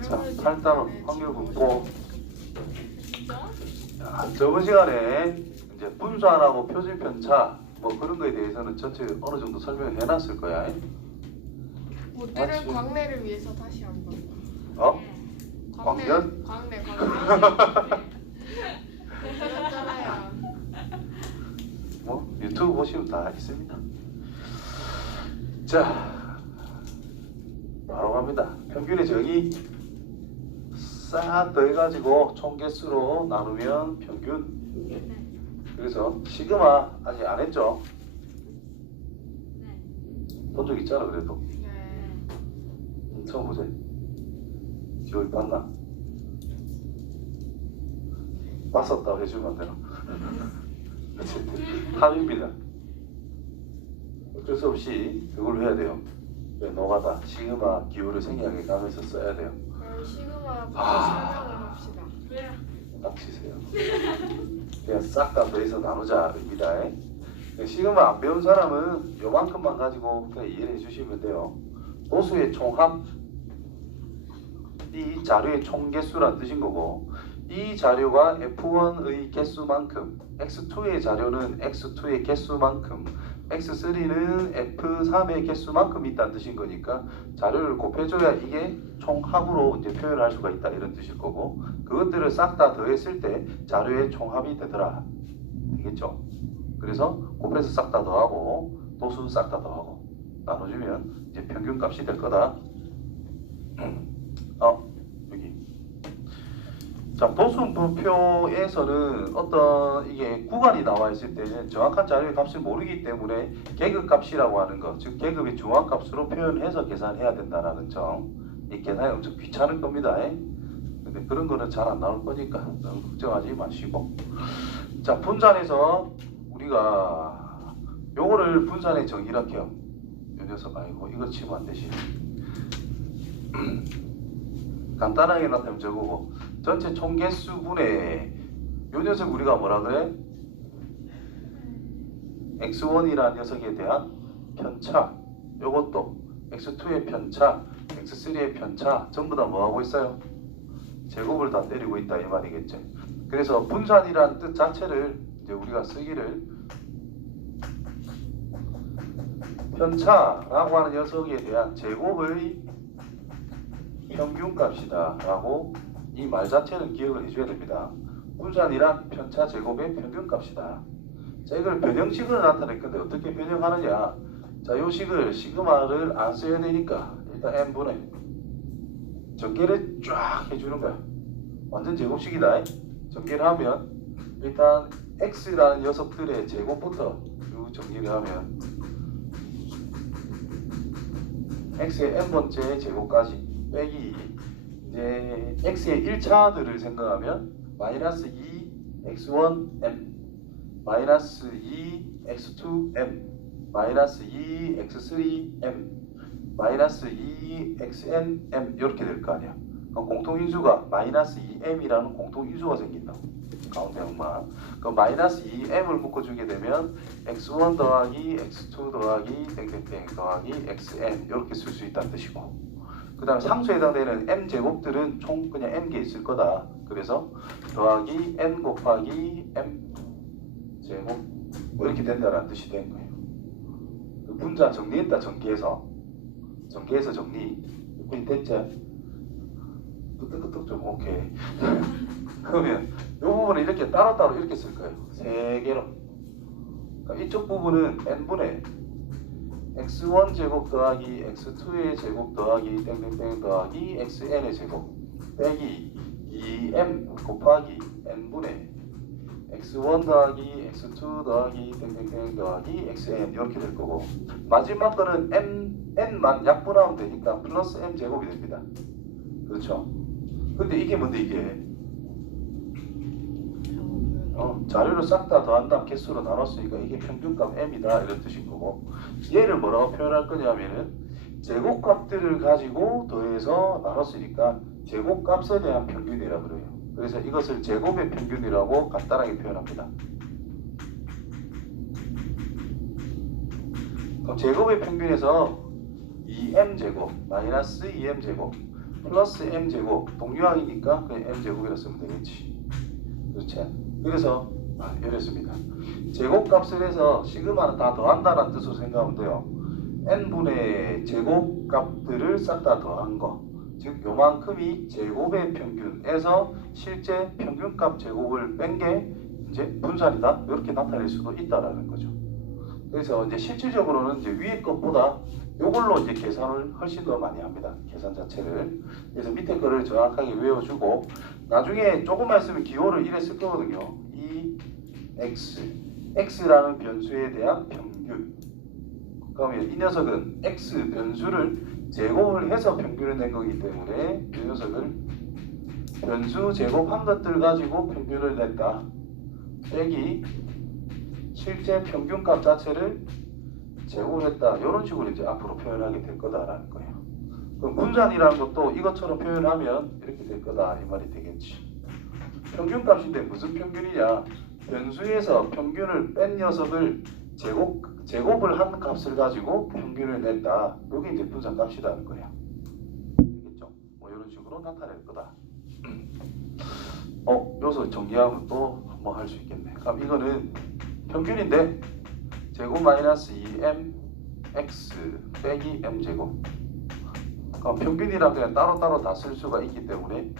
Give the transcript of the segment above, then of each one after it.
자, 8단원 확률 긋고. 자, 저번 시간에 이제 분산하고 표준 편차 뭐 그런 거에 대해서는 전체 어느 정도 설명을 해놨을 거야. 못 맞지? 들은 광래를 위해서 다시 한번. 어? 광래. 광년? 광래. 들었잖아요. 뭐 유튜브 보시면 다 있습니다. 자, 바로 갑니다. 평균의 정의 싹 더해가지고 총 개수로 나누면 평균. 그래서 시그마 아직 안 했죠? 본 적 있잖아 그래도. 네. 처음 보세요. 기억이 봤나? 봤었다고 해주면 안 되나? 어쨌든 합입니다. 어쩔 수 없이 그걸 해야 돼요. 노가다, 시그마 기호를 생략해 가면서 써야 돼요. 그럼 시그마부터 아. 설명을 합시다. 닥치세요. 그냥 싹 다 더해서 나누자 입니다. 시그마 안 배운 사람은 요만큼만 가지고 그냥 이해해 주시면 돼요. 도수의 총합, 이 자료의 총개수란 뜻인 거고, 이 자료가 F1의 개수만큼, X2의 자료는 X2의 개수만큼, X3는 F3의 개수만큼 있다는 뜻인 거니까 자료를 곱해줘야 이게 총합으로 이제 표현할 수가 있다 이런 뜻일 거고, 그것들을 싹 다 더했을 때 자료의 총합이 되더라. 되겠죠? 그래서 곱해서 싹 다 더하고 도수 싹 다 더하고 나눠주면 이제 평균값이 될 거다. 여기. 자, 도수분표에서는 어떤 이게 구간이 나와 있을 때는 정확한 자료의 값을 모르기 때문에 계급값이라고 하는 것, 즉 계급의 중앙값으로 표현해서 계산해야 된다는 점. 이 계산이 엄청 귀찮을 겁니다. 근데 그런 거는 잘 안 나올 거니까 너무 걱정하지 마시고. 자, 분산해서 우리가 요거를 분산의 정의라 해요. 요 녀석 아니고 이거 치면 안 되지. 간단하게 나타내면 저거고, 전체 총개수분의 요 녀석 우리가 뭐라 그래? X1이라는 녀석에 대한 편차, 요것도 X2의 편차, X3의 편차 전부 다 뭐하고 있어요? 제곱을 다 때리고 있다 이 말이겠죠. 그래서 분산이라는 뜻 자체를 이제 우리가 쓰기를 편차라고 하는 녀석에 대한 제곱의 평균값이다 라고 이 말 자체는 기억을 해줘야 됩니다. 분산이란 편차 제곱의 평균값이다. 자, 이걸 변형식으로 나타낼 건데 어떻게 변형하느냐. 자, 요 식을 시그마를 안 써야 되니까 일단 n분의 전개를 쫙 해주는 거야. 완전 제곱식이다. 전개를 하면 일단 x라는 녀석들의 제곱부터 쭉 정리를 하면 x의 n번째 제곱까지 빼기 이제 x의 1차들을 생각하면 마이너스 2 x1m 마이너스 2 x2m 마이너스 2 x3m 마이너스 2 xnm 이렇게 될 거 아니야. 그럼 공통인수가 마이너스 2m이라는 공통인수가 생긴다. 가운데 항만. 그럼 마이너스 2m을 묶어주게 되면 x1 더하기 x2 더하기 땡땡땡 더하기 xn 이렇게 쓸 수 있다는 뜻이고, 그 다음에 상수에 해당되는 m 제곱들은 총 그냥 n개 있을 거다. 그래서 더하기 n 곱하기 m 제곱 뭐 이렇게 된다는 뜻이 된 거예요. 그 분자 정리했다. 전개해서 정리. 그게 됐죠? 끄떡끄떡 좀 오케이. 그러면 이 부분을 이렇게 따로따로 이렇게 쓸 거예요. 세 개로. 그러니까 이쪽 부분은 n분의 x1 제곱 더하기 x2의 제곱 더하기 땡땡땡 더하기 xn의 제곱 빼기 2m 곱하기 n분의 x1 더하기 x2 더하기 땡땡땡 더하기 xn 이렇게 될 거고, 마지막 거는 n만 약분하면 되니까 플러스 m 제곱이 됩니다. 그렇죠? 근데 이게 뭔데 이게? 자료를 싹 다 더한다 개수로 나눴으니까 이게 평균값 m이다 이런 뜻인 거고, 얘를 뭐라고 표현할 거냐면은 제곱값들을 가지고 더해서 나눴으니까 제곱값에 대한 평균이라 그래요. 그래서 이것을 제곱의 평균이라고 간단하게 표현합니다. 그럼 제곱의 평균에서 2m제곱 마이너스 2m제곱 플러스 m제곱 동류항이니까 그냥 m제곱이라 쓰면 되겠지. 그렇지? 그래서 이랬습니다. 제곱값을 해서 시그마는 다 더한다는 뜻으로 생각하면 돼요. n분의 제곱값들을 싹 다 더한 거, 즉 요만큼이 제곱의 평균에서 실제 평균값 제곱을 뺀 게 이제 분산이다, 이렇게 나타낼 수도 있다라는 거죠. 그래서 이제 실질적으로는 이제 위에 것보다 요걸로 이제 계산을 훨씬 더 많이 합니다. 계산 자체를. 그래서 밑에 거를 정확하게 외워주고 나중에 조금만 있으면 기호를 이래 쓸 거거든요. 이 x라는 변수에 대한 평균. 그러면 이 녀석은 x 변수를 제곱을 해서 평균을 낸 거기 때문에 이 녀석을 변수 제곱한 것들 가지고 평균을 냈다. 빼기 실제 평균값 자체를 제곱을 했다. 이런 식으로 이제 앞으로 표현하게 될 거다라는 거예요. 그럼 분산이라는 것도 이것처럼 표현하면 이렇게 될 거다 이 말이 되겠지. 평균값인데 무슨 평균이냐? 변수에서 평균을 뺀 녀석을 제곱을 한 값을 가지고 평균을 냈다. 이게 이제 분산값이라는 거예요. 되겠죠? 뭐 이런 식으로 나타낼 거다. 여기서 정리하면 또 뭐 할 수 있겠네. 그럼 이거는 평균인데 제곱 마이너스 2m x 빼기 m 제곱. 평균이랑 그냥 따로따로 다 쓸 수가 있기 때문에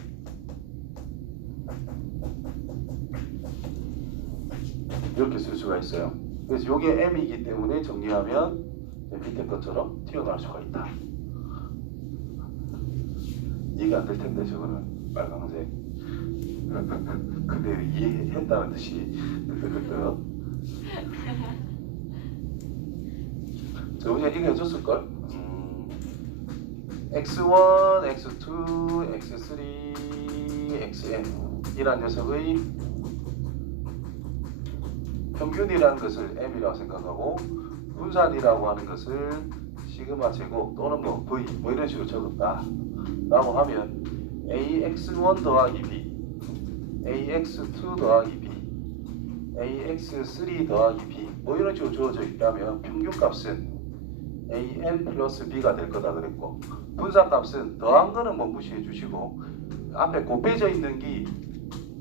이렇게 쓸 수가 있어요. 그래서 이게 m이기 때문에 정리하면 밑에 것처럼 튀어나올 수가 있다. 이해가 안 될 텐데 저거는 빨간색. 근데 이해했다는 뜻이 저번에 이거 해줬을걸? x1, x2, x3, xn 이란 녀석의 평균이라는 것을 m이라고 생각하고 분산이라고 하는 것을 시그마 제곱 또는 뭐 v 뭐 이런 식으로 적었다 라고 하면 ax1 더하기 b, ax2 더하기 b, ax3 더하기 b 뭐 이런 식으로 주어져 있다면 평균값은 am 플러스 b가 될 거다 그랬고, 분산값은 더한 거는 뭐 무시해 주시고 앞에 곱해져 있는 게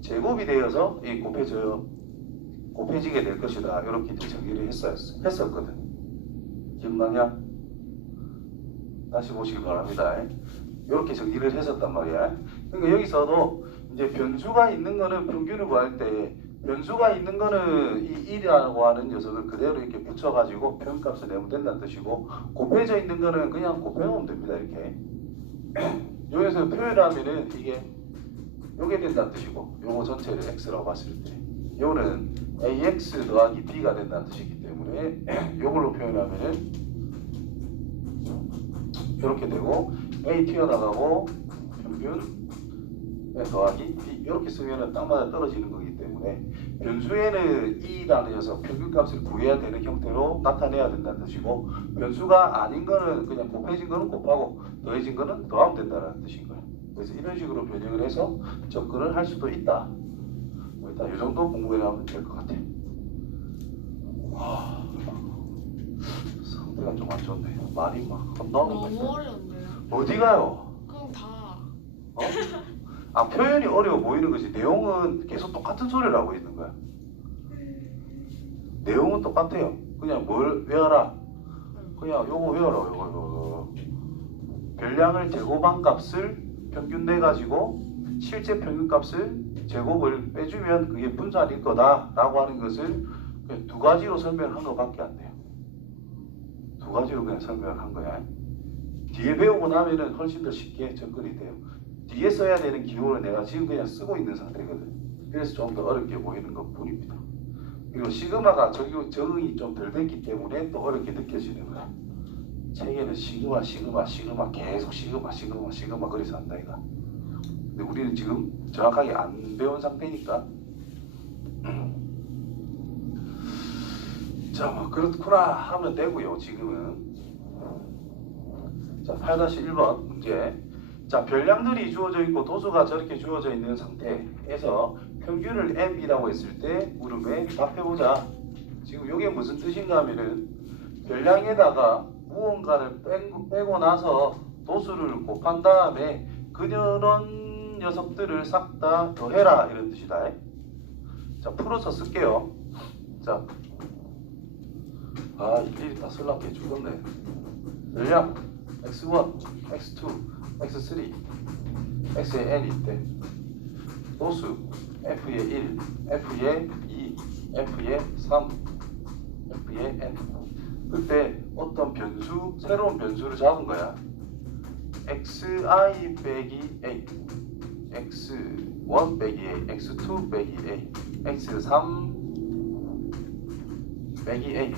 제곱이 되어서 이 곱해지게 될 것이다 이렇게 정리를 했었거든. 기억나냐? 다시 보시기 바랍니다. 이렇게 정리를 했었단 말이야. 그러니까 여기서도 이제 변수가 있는 거는 평균을 구할 때 변수가 있는 거는 이 1이라고 하는 녀석을 그대로 이렇게 붙여가지고 평균값을 내면 된다는 뜻이고, 곱해져 있는 거는 그냥 곱해놓으면 됩니다. 이렇게 여기서 표현하면은 이게 요게 된다는 뜻이고, 요거 전체를 x라고 봤을 때 요는 ax 더하기 b가 된다는 뜻이기 때문에 요걸로 표현하면은 이렇게 되고, a 튀어나가고 평균 더하기 b 이렇게 쓰면은 딱 맞아 떨어지는 거기 때문에 변수에는 2라는 녀석 평균값을 구해야 되는 형태로 나타내야 된다는 뜻이고, 변수가 아닌 거는 그냥 곱해진 거는 곱하고 더해진 거는 더하면 된다는 뜻인 거예요. 그래서 이런 식으로 변형을 해서 접근을 할 수도 있다. 뭐 일단 이 정도 공부해하면 될 것 같아. 상태가 좀 안 좋네. 말이 막 나오는 거 너무 있어요. 어려운데요. 어디 가요? 그럼 다. 표현이 어려워 보이는 것이 내용은 계속 똑같은 소리를 하고 있는 거야. 내용은 똑같아요. 그냥 뭘 외워라. 그냥 요거 외워라. 요거. 별량을 제곱한 값을 평균 내가지고 실제 평균값을 제곱을 빼주면 그게 분산일 거다라고 하는 것을 그냥 두 가지로 설명한 것밖에 안 돼요. 두 가지로 그냥 설명을 한 거야. 뒤에 배우고 나면은 훨씬 더 쉽게 접근이 돼요. 뒤에 써야 되는 기호를 내가 지금 그냥 쓰고 있는 상태거든. 그래서 좀 더 어렵게 보이는 것 뿐입니다. 그리고 시그마가 적응이 좀 덜 됐기 때문에 또 어렵게 느껴지는 거야. 책에는 시그마 계속 시그마 그래서 한다 이가. 근데 우리는 지금 정확하게 안 배운 상태니까 자, 뭐 그렇구나 하면 되고요. 지금은 자, 8-1번 문제. 자, 별량들이 주어져 있고 도수가 저렇게 주어져 있는 상태에서 평균을 m이라고 했을 때 무릎에 답해보자. 지금 이게 무슨 뜻인가 하면은 별량에다가 무언가를 빼고 나서 도수를 곱한 다음에 그녀는 녀석들을 싹 다 더해라 이런 뜻이다. 자, 풀어서 쓸게요. 자, 일일이 다 쓸라고 해 죽었네. 전략 x1, x2, x3, x에 n이 있대. 도수 f에 1, f에 2, f에 3, f에 n. 그때 어떤 변수, 새로운 변수를 잡은 거야. xi 빼기 a, x1 빼기 a, x2 빼기 a, x3 빼기 a,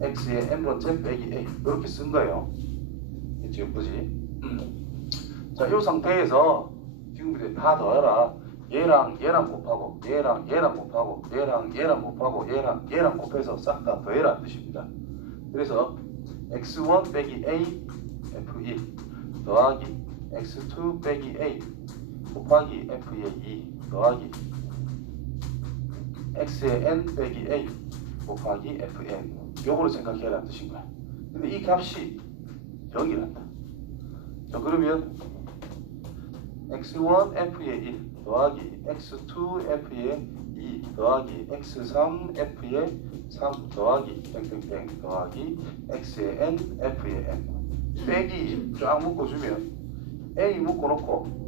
x의 n번째 빼기 a 이렇게 쓴 거예요. 지금 그지? 자, 이 상태에서 지금 이제 다 더해라. 얘랑 얘랑 곱하고 얘랑 얘랑 곱하고 얘랑 얘랑 곱하고 얘랑 얘랑 곱해서 싹 다 더해라는 뜻입니다. 그래서 x1 빼기 a f1 더하기 x2 빼기 a 곱하기 f의 2 더하기 x의 n 빼기 a 곱하기 fn 요거를 생각해라는 뜻인 거야. 근데 이 값이 0이란다. 자, 그러면 x1 f의 1 더하기 x2 f의 2 더하기 x3 f의 3 더하기 땡땡땡 더하기 x의 n f의 n 빼기 쫙 묶어주면 a 묶어놓고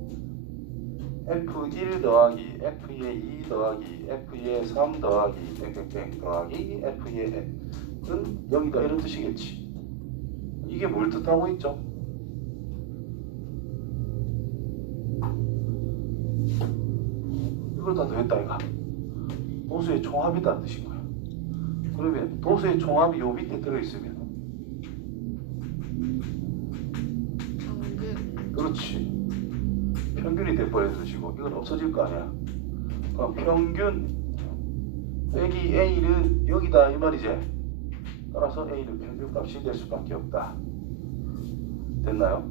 f1 더하기 f의 2 더하기 f의 3 더하기 땡땡땡 더하기 f의 n은 0이다 이런 뜻이겠지. 이게 뭘 뜻하고 있죠? 이걸 다 더했다 이가 도수의 총합이다는 뜻인 거야. 그러면 도수의 총합이 요 밑에 들어있으면 그렇지 평균이 돼버리는 뜻이고 이건 없어질 거 아니야. 그럼 평균 빼기 a는 여기다 이 말이지. 따라서 a는 평균값이 될 수밖에 없다. 됐나요?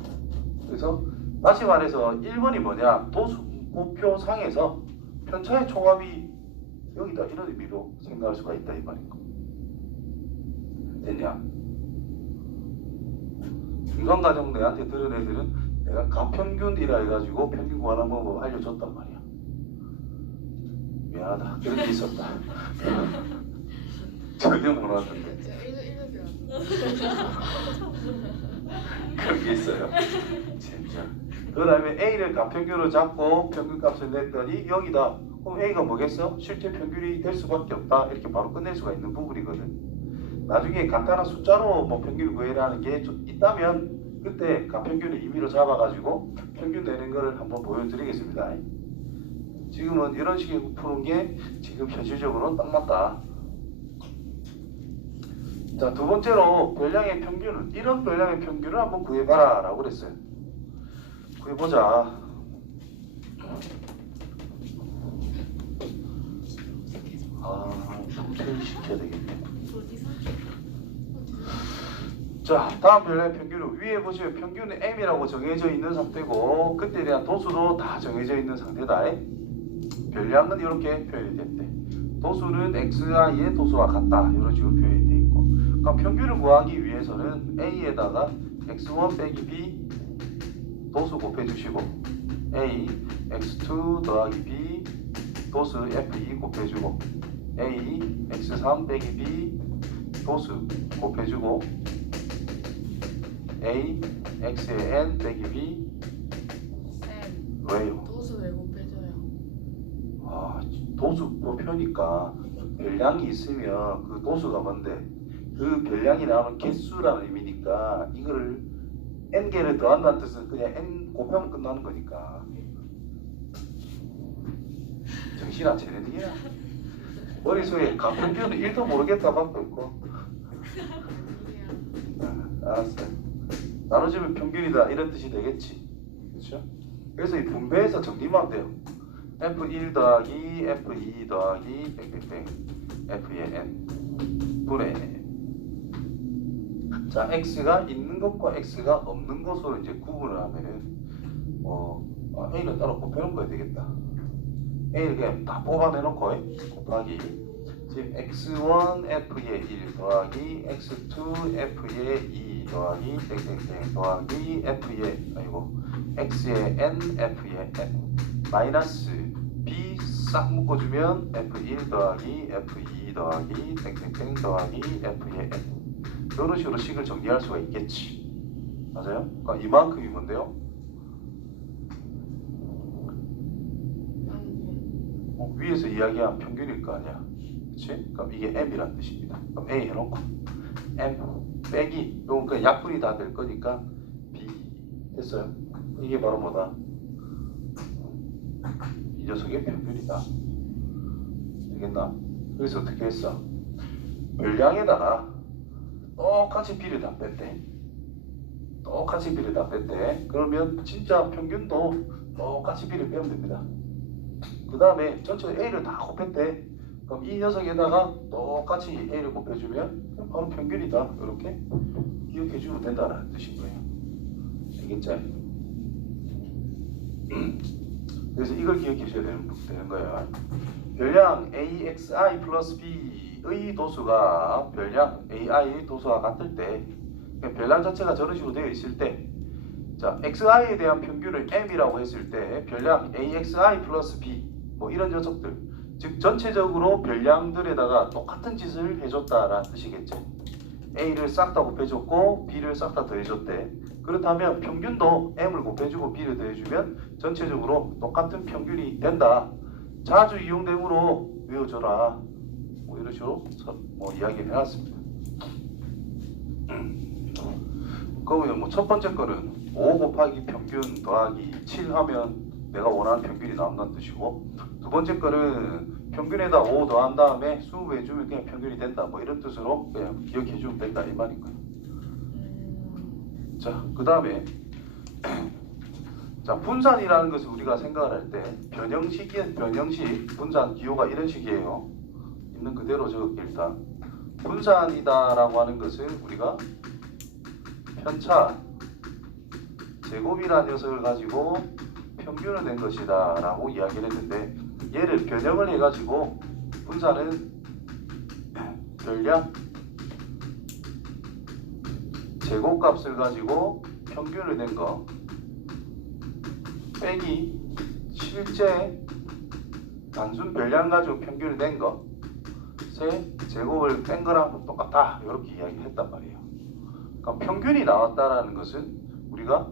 그래서 다시 말해서 1번이 뭐냐, 도수 목표상에서 편차의 총합이 여기다 이런 의미로 생각할 수가 있다 이 말이고. 됐냐? 인간가정 내한테 들은 애들은 내가 가평균이라 해가지고 평균 구하는 방법 알려줬단 말이야. 미안하다. 그런 게 있었다. 전혀 몰랐는데. 그런 게 있어요. 진짜. 그 다음에 A를 가평균으로 잡고 평균값을 냈더니 여기다. 그럼 A가 뭐겠어? 실제 평균이 될 수밖에 없다. 이렇게 바로 끝낼 수가 있는 부분이거든. 나중에 간단한 숫자로 뭐 평균을 구해라는 게 있다면 그때 가평균을 임의로 잡아가지고 평균 내는 거를 한번 보여드리겠습니다. 지금은 이런 식으로 푸는 게 지금 현실적으로는 딱 맞다. 자, 두 번째로 별량의 평균은 이런 별량의 평균을 한번 구해봐라 라고 그랬어요. 구해보자. 통째를 시켜야 되겠네. 자, 다음 별량의 평균은 위에 보시면 평균은 m이라고 정해져 있는 상태고 그때에 대한 도수도 다 정해져 있는 상태다. 별량은 이렇게 표현이 됐대. 도수는 xi의 도수와 같다. 이런 식으로 표현이 돼 있고. 그럼 평균을 구하기 위해서는 a에다가 x1 빼기 b 도수 곱해주시고 a x2 더하기 b 도수 f2 곱해주고 a x3 빼기 b 도수 곱해주고 a x의 n 빼기 b 왜요? 도수 왜 곱해줘요? 도수 곱표니까 별량이 있으면 그 도수가 뭔데? 그 별량이 나오는 개수라는 의미니까 이거를 n개를 더한다는 뜻은 그냥 n 곱하면 끝나는 거니까. 정신 안 차리냐? 머릿속에 가평균은 1도 모르겠다 받고 있고. 알았어요. 나눠지면 평균이다 이런 뜻이 되겠지. 그렇죠? 그래서 이 분배해서 정리만 돼요. f1 더하기 f2 더하기 땡땡땡 f의 n 분의 자, x가 있는 것과 x가 없는 것으로 이제 구분을 하면은 a는 따로 곱해놓은 거야 되겠다. a를 그냥 다 뽑아내놓고 곱하기 지금 x1 f의 1 더하기 x2 f의 2 더하기 땡땡땡 더하기 f의 x의 n, f의 n 마이너스 b 싹 묶어주면 f1 더하기 f2 더하기 땡땡땡 더하기 f의 n 이런 식으로 식을 정리할 수가 있겠지. 맞아요? 그러니까 이만큼이 뭔데요? 위에서 이야기한 평균일 거 아니야. 그치? 그럼 이게 m이란 뜻입니다. 그럼 a 해놓고 m 빼기 이건 그냥 약분이 다 될 거니까 b 됐어요. 이게 바로 뭐다? 이 녀석의 평균이다. 알겠나? 그래서 어떻게 했어? 별량에다가 똑같이 b를 다 뺐대. 똑같이 b를 다 뺐대. 그러면 진짜 평균도 똑같이 b를 빼면 됩니다. 그 다음에 전체 a를 다 곱했대. 그럼 이 녀석에다가 똑같이 a를 곱해주면 바로 평균이다. 이렇게 기억해주면 된다는 뜻인 거예요. 알겠지? 그래서 이걸 기억해줘야 되는 거예요. 별량 AXI 플러스 B의 도수가 별량 AI의 도수와 같을 때 별량 자체가 저런 식으로 되어 있을 때 자, XI에 대한 평균을 M이라고 했을 때 별량 AXI 플러스 B 뭐 이런 녀석들 즉 전체적으로 별량들에다가 똑같은 짓을 해줬다라는 뜻이겠죠. A를 싹 다 곱해줬고 B를 싹 다 더해줬대. 그렇다면 평균도 M을 곱해주고 B를 더해주면 전체적으로 똑같은 평균이 된다. 자주 이용되므로 외워줘라. 뭐 이런 식으로 뭐 이야기를 해놨습니다. 그러면 뭐 첫 번째 거는 5 곱하기 평균 더하기 7 하면 내가 원하는 평균이 나온다는 뜻이고, 두 번째 거는 평균에다 5 더한 다음에 수분해주면 그냥 평균이 된다. 뭐 이런 뜻으로 그냥 기억해주면 된다 이 말인 거예요. 자, 그 다음에 자, 분산이라는 것을 우리가 생각을 할 때 변형식 분산 기호가 이런 식이에요. 있는 그대로 적을게. 일단 분산이다라고 하는 것을 우리가 편차 제곱이라는 녀석을 가지고 평균을 낸 것이다 라고 이야기를 했는데, 얘를 변형을 해가지고 분산은 별량 제곱값을 가지고 평균을 낸 거 빼기 실제 단순 별량 가지고 평균을 낸 거 세 제곱을 뺀 거랑 똑같다 이렇게 이야기를 했단 말이에요. 그러니까 평균이 나왔다라는 것은 우리가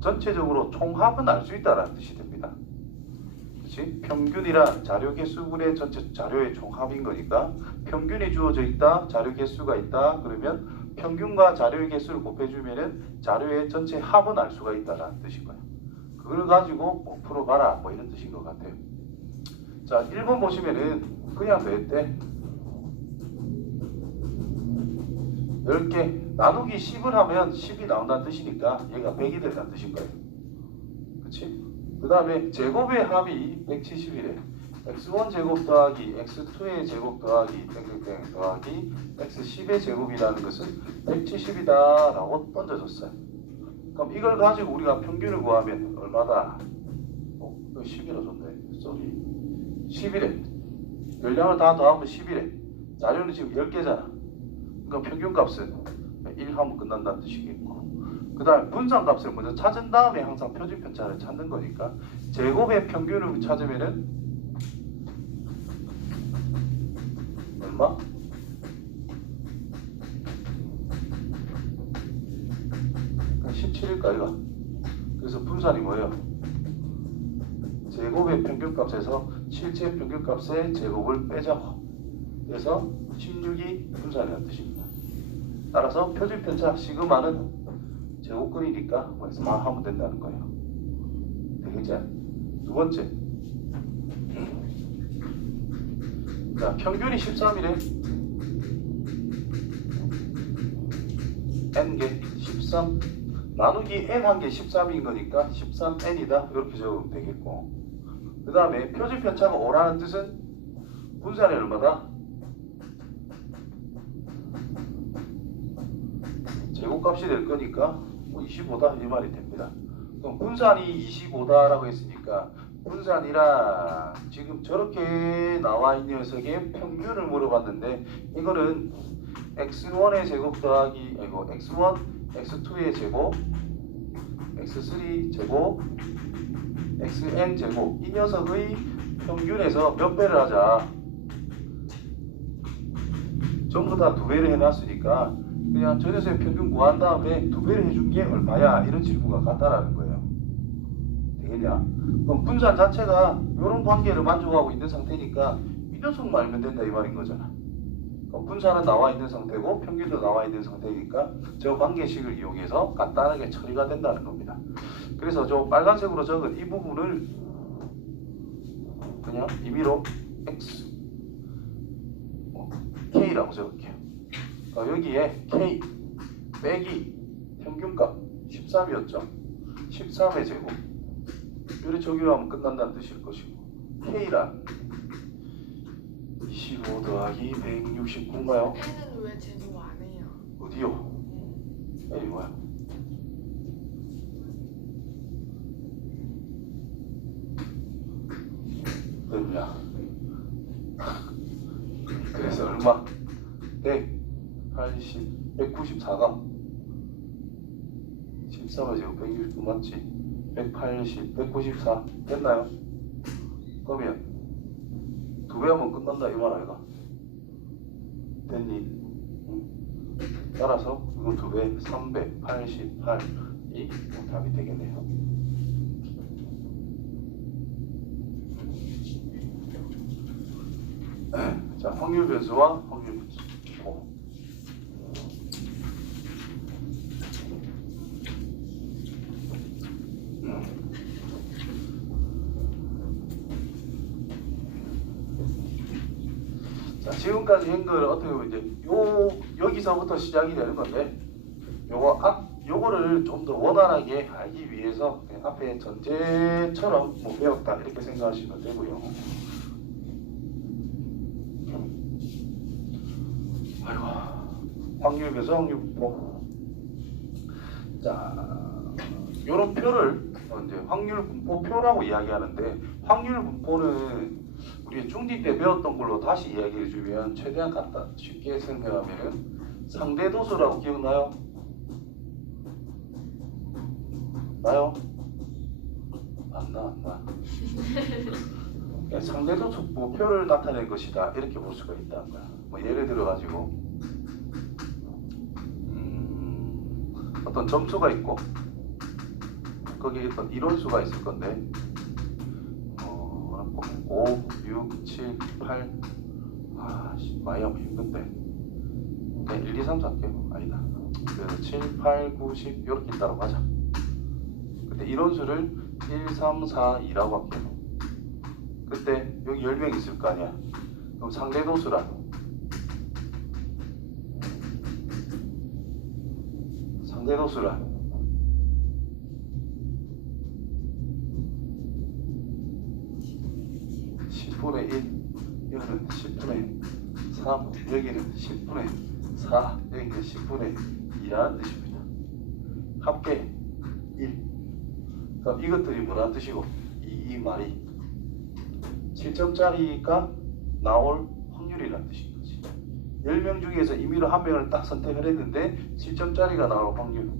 전체적으로 총합은 알 수 있다라는 뜻이 됩니다. 그렇지? 평균이란 자료 개수분의 전체 자료의 총합인 거니까 평균이 주어져 있다, 자료 개수가 있다 그러면 평균과 자료의 개수를 곱해주면은 자료의 전체 합은 알 수가 있다라는 뜻인 거예요. 그걸 가지고 뭐 풀어봐라 뭐 이런 뜻인 것 같아요. 자, 1번 보시면은 그냥 더했대. 10개 나누기 10을 하면 10이 나온다는 뜻이니까 얘가 100이 된다는 뜻인 거예요. 그치? 그 다음에 제곱의 합이 170이래. x1 제곱 더하기 x2의 제곱 더하기 땡땡땡 더하기 x10의 제곱이라는 것은 170이다 라고 던져줬어요. 그럼 이걸 가지고 우리가 평균을 구하면 얼마다? 10이라 줬네. 쏘리. 10이래. 별량을 다 더하면 10이래. 자료는 지금 10개잖아. 그러니까 평균값은 1 하면 끝난다는 뜻이겠고, 그 다음에 분산값을 먼저 찾은 다음에 항상 표준 편차를 찾는 거니까 제곱의 평균을 찾으면은 얼마? 그러니까 17일까 이거. 그래서 분산이 뭐예요? 제곱의 평균값에서 실제 평균값의 제곱을 빼자고. 그래서 16이 분산이라는 뜻입니다. 따라서 표준 편차 시그마는 제곱근이니까 그래서 막 하면 된다는 거예요. 되겠죠? 두 번째. 자, 평균이 13이래. n개 13 나누기 n 한 개 13인 거니까 13n이다 이렇게 적으면 되겠고, 그 다음에 표준 편차가 5라는 뜻은 분산이 얼마다? 제곱값이 될 거니까 25다 이 말이 됩니다. 그럼 분산이 25다라고 했으니까 분산이라 지금 저렇게 나와 있는 녀석의 평균을 물어봤는데, 이거는 x1의 제곱 더하기 x1, x2의 제곱, x3 제곱 xn 제곱 이 녀석의 평균에서 몇 배를 하자. 전부 다 2배를 해놨으니까 그냥 저 녀석의 평균 구한 다음에 2배를 해준 게 얼마야? 이런 질문과 같다라는 거예요. 되겠냐? 그럼 분산 자체가 이런 관계를 만족하고 있는 상태니까 이 녀석만 알면 된다 이 말인 거잖아. 그럼 분산은 나와 있는 상태고 평균도 나와 있는 상태니까 저 관계식을 이용해서 간단하게 처리가 된다는 겁니다. 그래서 저 빨간색으로 적은 이 부분을 그냥 임의로 x k라고 적을게요. 여기에 k 빼기 평균값 13이었죠. 13의 제곱 요래 적용하면 끝난다는 뜻일 것이고 k란 25 더하기 169인가요? N은 왜 제곱 안 해요? 어디요? N이 뭐야? 됐냐? 그래서 얼마? 180, 194가 13을 제곱 169 맞지? 180, 194 됐나요? 그러면 2배 하면 끝난다 이 말 아이가? 됐니? 응. 따라서 이건 2배 388이 답이 되겠네요. 자, 확률 변수와 확률 변수. 자, 지금까지 한 걸 어떻게 보면 이제 여기서부터 시작이 되는 건데 요거를 좀 더 원활하게 알기 위해서 그냥 앞에 전제처럼 뭐 배웠다 이렇게 생각하시면 되고요. 아이고, 확률 변수, 확률 분포. 자, 요런 표를 이제 확률 분포표라고 이야기하는데 확률 분포는 우리 중디 때 배웠던 걸로 다시 이야기해 주면 최대한 간단 쉽게 설명하면은 상대도수라고 기억나요? 나요? 안 나. 상대도수 표를 나타낸 것이다 이렇게 볼 수가 있다는 거야. 뭐 예를 들어 가지고 어떤 점수가 있고 거기에 어떤 이론수가 있을 건데 5, 6, 7, 8 많이 하면 힘든데 그냥 1, 2, 3, 4 할게요. 아니다. 그래서 7, 8, 9, 10 이렇게 있다고 하자. 그때 이론수를 1, 3, 4, 2라고 할게요. 그때 여기 10명 있을 거 아니야. 그럼 상대도수란 상대도수란 10분의 1 여기는 10분의 3 여기는 10분의 4 여기는 10분의 2라는 뜻입니다. 합계 1. 그럼 이것들이 뭐라는 뜻이고 이 말이 7점짜리가 나올 확률이라는 뜻인 거지. 10명 중에서 임의로 한 명을 딱 선택을 했는데 7점짜리가 나올 확률,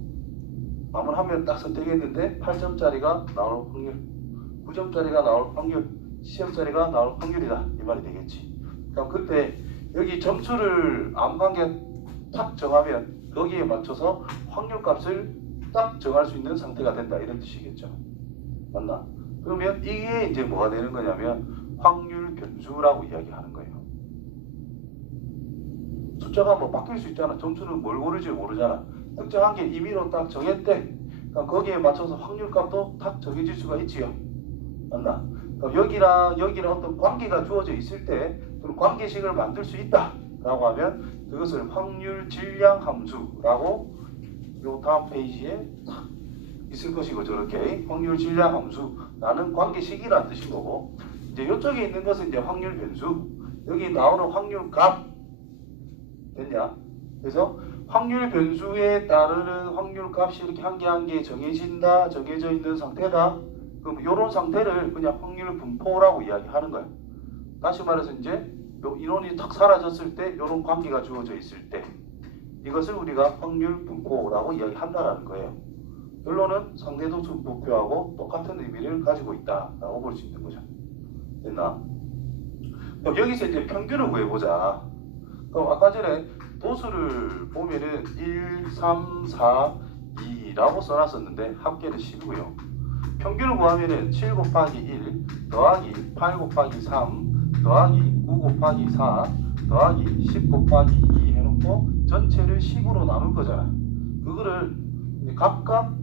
아무나 한 명을 딱 선택했는데 8점짜리가 나올 확률, 9점짜리가 나올 확률, 10점짜리가 나올 확률이다 이 말이 되겠지. 그럼 그때 여기 점수를 아무 관계 딱 정하면 거기에 맞춰서 확률값을 딱 정할 수 있는 상태가 된다 이런 뜻이겠죠. 맞나? 그러면 이게 이제 뭐가 되는 거냐면 확률 변수라고 이야기하는 거예요. 숫자가 뭐 바뀔 수 있잖아. 점수는 뭘 고를지 모르잖아. 특정한 게 임의로 딱 정했대. 그럼 거기에 맞춰서 확률값도 딱 정해질 수가 있지요. 맞나? 그럼 여기랑 어떤 관계가 주어져 있을 때 그런 관계식을 만들 수 있다라고 하면 그것을 확률 질량 함수라고 요 다음 페이지에 딱 있을 것이고 저렇게 확률 질량 함수라는 관계식이라는 뜻인 거고 이제 이쪽에 있는 것은 이제 확률 변수 여기 나오는 확률 값 됐냐? 그래서 확률 변수에 따르는 확률 값이 이렇게 한 개 한 개 정해진다 정해져 있는 상태다. 그럼 이런 상태를 그냥 확률 분포라고 이야기하는 거예요. 다시 말해서 이제 요 인원이 탁 사라졌을 때 이런 관계가 주어져 있을 때 이것을 우리가 확률 분포라고 이야기한다라는 거예요. 결론은 상대도수 부표하고 똑같은 의미를 가지고 있다라고 볼 수 있는 거죠. 됐나? 그럼 여기서 이제 평균을 구해보자. 그럼 아까 전에 도수를 보면은 1, 3, 4, 2라고 써놨었는데 합계는 10이고요. 평균을 구하면은 7 곱하기 1 더하기 8 곱하기 3 더하기 9 곱하기 4 더하기 10 곱하기 2 해놓고 전체를 10으로 나눌 거잖아. 그거를 각각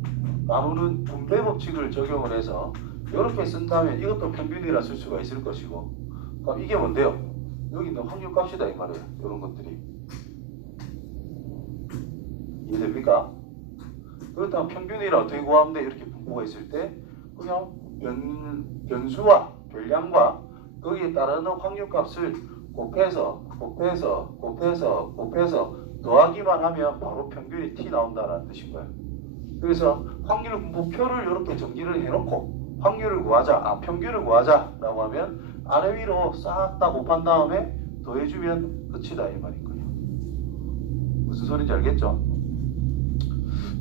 나누는 분배 법칙을 적용을 해서 이렇게 쓴다면 이것도 평균이라 쓸 수가 있을 것이고, 그럼 이게 뭔데요? 여기 있는 확률값이다 이 말이에요. 이런 것들이 이해됩니까? 그렇다면 평균이라 어떻게 구하면 돼? 이렇게 분포가 있을 때 그냥 변수와 변량과 거기에 따르는 확률값을 곱해서 더하기만 하면 바로 평균이 T 나온다는 뜻인 거예요. 그래서 확률 분포표를 이렇게 정리를 해놓고 확률을 구하자, 평균을 구하자라고 하면 아래 위로 싹 다 곱한 다음에 더해주면 끝이다 이 말인 거예요. 무슨 소리인지 알겠죠?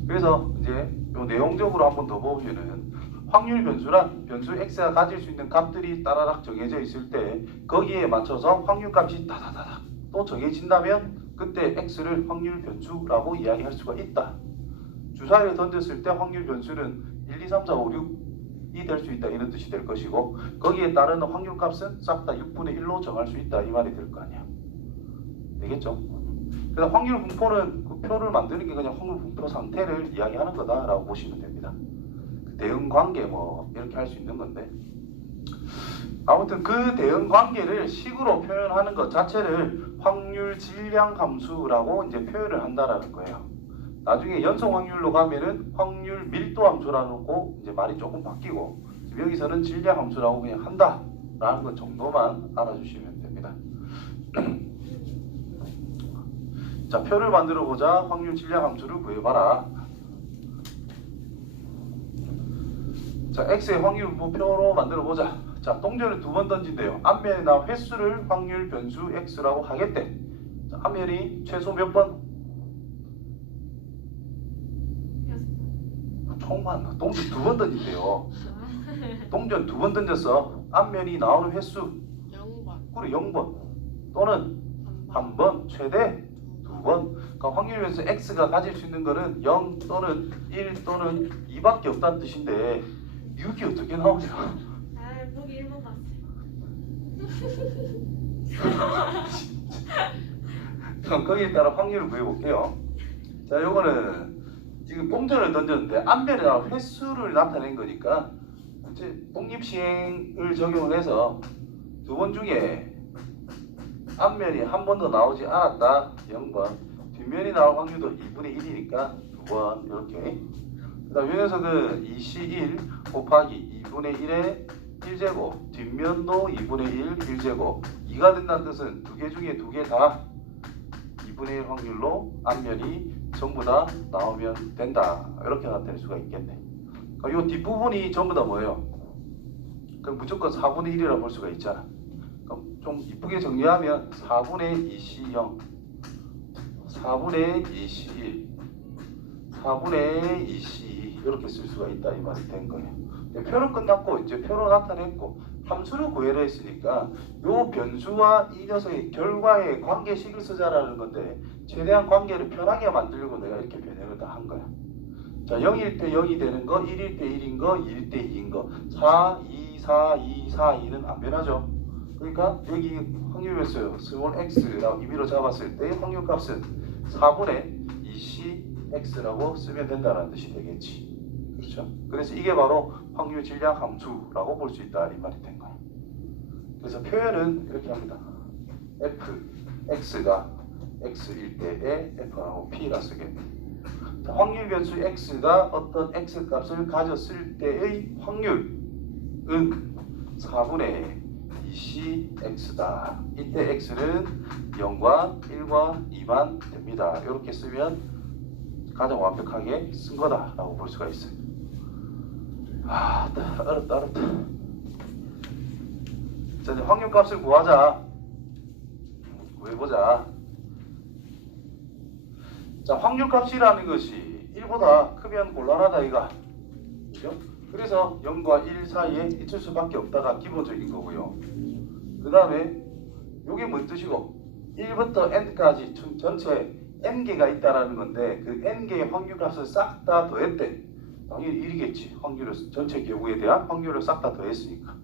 그래서 이제 요 내용적으로 한번 더 보면은 확률 변수란 변수 x가 가질 수 있는 값들이 따라락 정해져 있을 때 거기에 맞춰서 확률값이 다다다닥 또 정해진다면 그때 x를 확률 변수라고 이야기할 수가 있다. 주사위를 던졌을 때 확률 변수는 1, 2, 3, 4, 5, 6이 될 수 있다 이런 뜻이 될 것이고, 거기에 따르는 확률값은 싹 다 6분의 1로 정할 수 있다 이 말이 될 거 아니야. 되겠죠? 그래서 확률 분포는 그 표를 만드는 게 그냥 확률 분포 상태를 이야기하는 거다라고 보시면 됩니다. 대응 관계 뭐 이렇게 할 수 있는 건데, 아무튼 그 대응 관계를 식으로 표현하는 것 자체를 확률 질량 함수라고 이제 표현을 한다라는 거예요. 나중에 연속 확률로 가면은 확률 밀도 함수라고 놓고 이제 말이 조금 바뀌고, 여기서는 질량 함수라고 그냥 한다라는 것 정도만 알아주시면 됩니다. 자, 표를 만들어 보자. 확률 질량 함수를 구해봐라. 자, x의 확률 분포표로 만들어 보자. 자, 동전을 두 번 던진대요. 앞면에 나온 횟수를 확률 변수 x라고 하겠대. 자, 앞면이 최소 몇 번? 총만 동전 두 번 던진대요. 동전 두 번 던졌어. 앞면이 나오는 횟수 0번. 그래 0번 또는 한 번, 최대 두 번. 그러니까 확률 변수 x가 가질 수 있는 거는 0 또는 1 또는 2밖에 없다는 뜻인데 6이 어떻게 나오냐? 아, 보기 1번 봤어요. 그럼 거기에 따라 확률을 구해볼게요. 자, 요거는 지금 동전을 던졌는데 앞면에 나온 횟수를 나타낸 거니까 이제 독립시행을 적용을 해서 두 번 중에 앞면이 한 번도 나오지 않았다 0번, 뒷면이 나올 확률도 2분의 1이니까 2번 이렇게. 그 다음 이 녀석은 2C1 곱하기 2분의 1의 1제곱, 뒷면도 2분의 1 1제곱, 2가 된다는 뜻은 두 개 중에 두 개 다 2분의 1 확률로 앞면이 전부 다 나오면 된다. 이렇게 나타낼 수가 있겠네. 그러니까 이 뒷부분이 전부 다 뭐예요? 그럼 무조건 4분의 1이라고 볼 수가 있잖아. 그럼 좀 이쁘게 정리하면 4분의 2C0, 4분의 2C1, 4분의 2C2 이렇게 쓸 수가 있다 이 말이 된 거예요. 표로 끝났고 이제 표로 나타냈고 함수를 구해라 했으니까 요 변수와 이 녀석의 결과의 관계식을 쓰자라는 건데, 최대한 관계를 편하게 만들려고 내가 이렇게 변형을 다 한 거야. 자, 0일 때 0이 되는 거, 1일 때 1인 거, 2일 때 2인 거, 4, 2, 4, 2, 4, 2는 안 변하죠. 그러니까 여기 확률 변수 스몰 x라고 임의로 잡았을 때 확률값은 4분의 2cx라고 쓰면 된다는 뜻이 되겠지. 그렇죠? 그래서 이게 바로 확률 질량 함수라고 볼 수 있다 이 말이 된 거야. 그래서 표현은 이렇게 합니다. f, x가 x일 때의 f하고 p라 쓰겠네. 확률 변수 x가 어떤 x 값을 가졌을 때의 확률은 4분의 2cx다. 이때 x는 0과 1과 2만 됩니다. 이렇게 쓰면 가장 완벽하게 쓴 거다라고 볼 수가 있어요. 아, 어렵다. 자, 이제 확률값을 구하자. 구해보자. 자, 확률값이라는 것이 1보다 크면 곤란하다 이가. 그죠? 그래서 0과 1 사이에 있을 수밖에 없다가 기본적인 거고요. 그 다음에 요게 뭔 뜻이고 1부터 n까지 전체 n개가 있다라는 건데 그 n개의 확률값을 싹 다 더했대. 당연히 1이겠지. 확률을 전체 경우에 대한 확률을 싹 다 더했으니까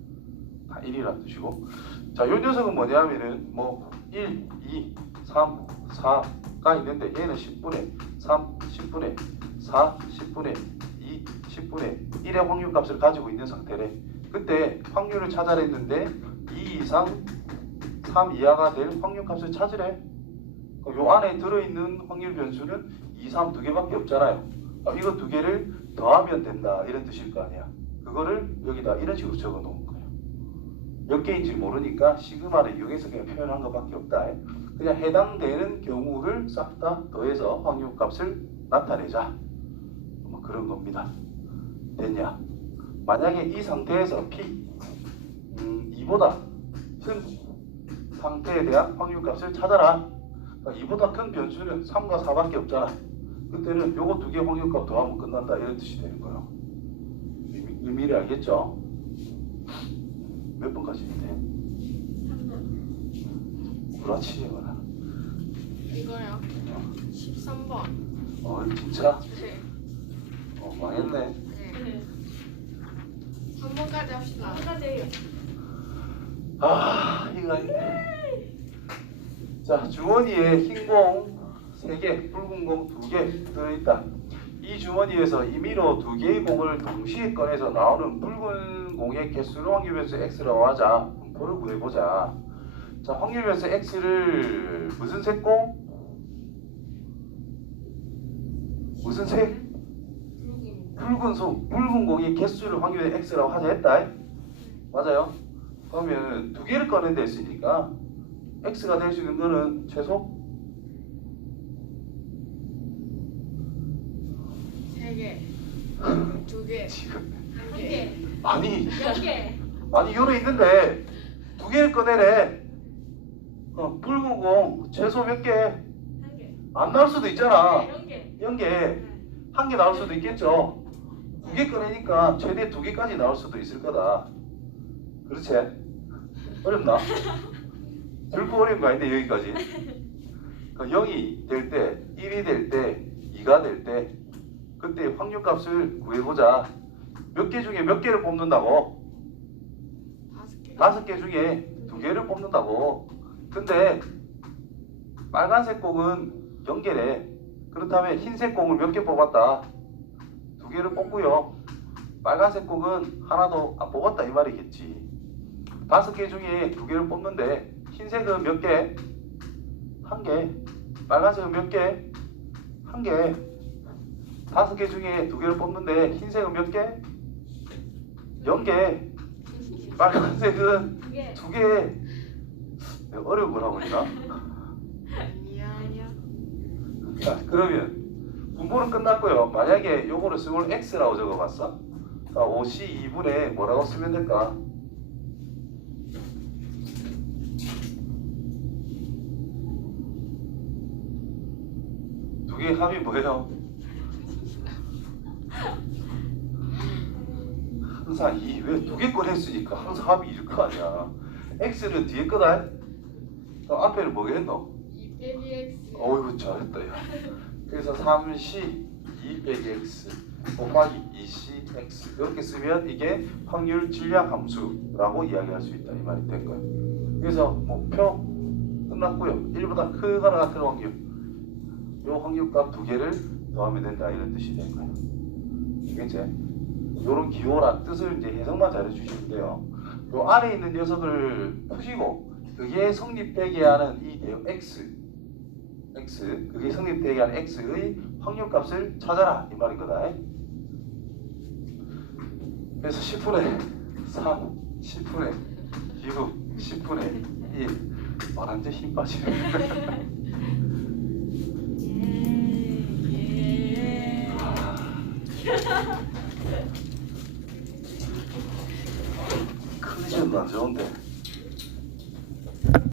다 1이라는 뜻이고. 자, 요 녀석은 뭐냐면은 뭐 1, 2, 3, 4가 있는데 얘는 10분의 3, 10분의 4, 10분의 2, 10분의 1의 확률값을 가지고 있는 상태래. 그때 확률을 찾아냈는데 2 이상 3 이하가 될 확률값을 찾으래. 요 안에 들어있는 확률 변수는 2, 3 두 개밖에 없잖아요. 이거 두 개를 더하면 된다 이런 뜻일 거 아니야. 그거를 여기다 이런 식으로 적어 놓은 거예요. 몇 개인지 모르니까 시그마를 이용해서 그냥 표현한 것밖에 없다. 그냥 해당되는 경우를 싹 다 더해서 확률값을 나타내자. 뭐 그런 겁니다. 됐냐? 만약에 이 상태에서 P 2보다 큰 상태에 대한 확률값을 찾아라. 2보다 큰 변수는 3과 4밖에 없잖아. 그때는 요거 두 개 확률값 더하면 끝난다 이런 뜻이 되는 거예요. 의미를 알겠죠? 몇 번까지 있대? 3번. 그렇지 이거는. 이거요. 13번. 진짜? 네. 망했네. 네. 3번까지 합시다. 끝까지. 이거 아니네. 자, 주머니에 흰 공 3개, 붉은 공 2개 들어있다. 이 주머니에서 임의로 2개의 공을 동시에 꺼내서 나오는 붉은 공의 개수를 확률변수 x라고 하자. 분포를 구해보자. 자, 확률변수 x를 무슨 색공? 무슨 색? 붉은 공의 개수를 확률의 x라고 하자 했다. 맞아요? 그러면 2개를 꺼낸다 했으니까 x가 될 수 있는 거는 최소 3개, 2개, 지금 1개. 아니 10개. 요래 있는데 2개를 꺼내래. 붉은 공 최소 몇 개? 1개. 안 나올 수도 있잖아. 0개. 0개 1개 나올 수도 있겠죠. 2개 꺼내니까 최대 2개까지 나올 수도 있을 거다. 그렇지? 어렵나? 결코 어려운 거 아닌데 여기까지. 0이 될 때, 1이 될 때, 2가 될 때 그때 확률값을 구해보자. 몇 개 중에 몇 개를 뽑는다고? 5개. 5개 중에 2개를 뽑는다고. 근데 빨간색 공은 0개래. 그렇다면 흰색 공을 몇 개 뽑았다? 2개를 뽑고요. 빨간색 공은 하나도 안 뽑았다 이 말이겠지. 5개 중에 2개를 뽑는데 흰색은 몇 개? 1개. 빨간색은 몇 개? 1개. 5개 중에 2개를 뽑는데 흰색은 몇 개? 0개. 빨간색은 2개. 2개. 내가 어려운 거라고 했나? 아니야. 자, 그러면 분모는 끝났고요. 만약에 요거를 스몰 x라고 적어봤어. 자, 5c 2분의 뭐라고 쓰면 될까? 두 개의 합이 뭐예요? 항상 이 왜 두 개 꺼냈으니까 항상 합이 일 거 아니야. x는 뒤에 거다. 그럼 앞에는 뭐겠노? 2 빼기 x. 어이구 잘했다 야. 그래서 3c 2 빼기 x 곱하기 2c x 이렇게 쓰면 이게 확률 질량 함수라고 이야기할 수 있다 이 말이 된 거예요. 그래서 표 끝났고요. 1보다 크거나 같은 확률 요 확률값 2개를 더하면 된다 이런 뜻이 된 거예요. 알겠지? 요런 기호란 뜻을 이제 해석만 잘해 주시면 돼요. 요 안에 있는 녀석을 푸시고 그게 성립되게 하는 이 내용 x 그게 성립되게 하는 x의 확률값을 찾아라 이 말인 거다. 그래서 10분의 3, 10분의 6, 10분의 1 완전 힘 빠지네. 컨디션도 안 좋은데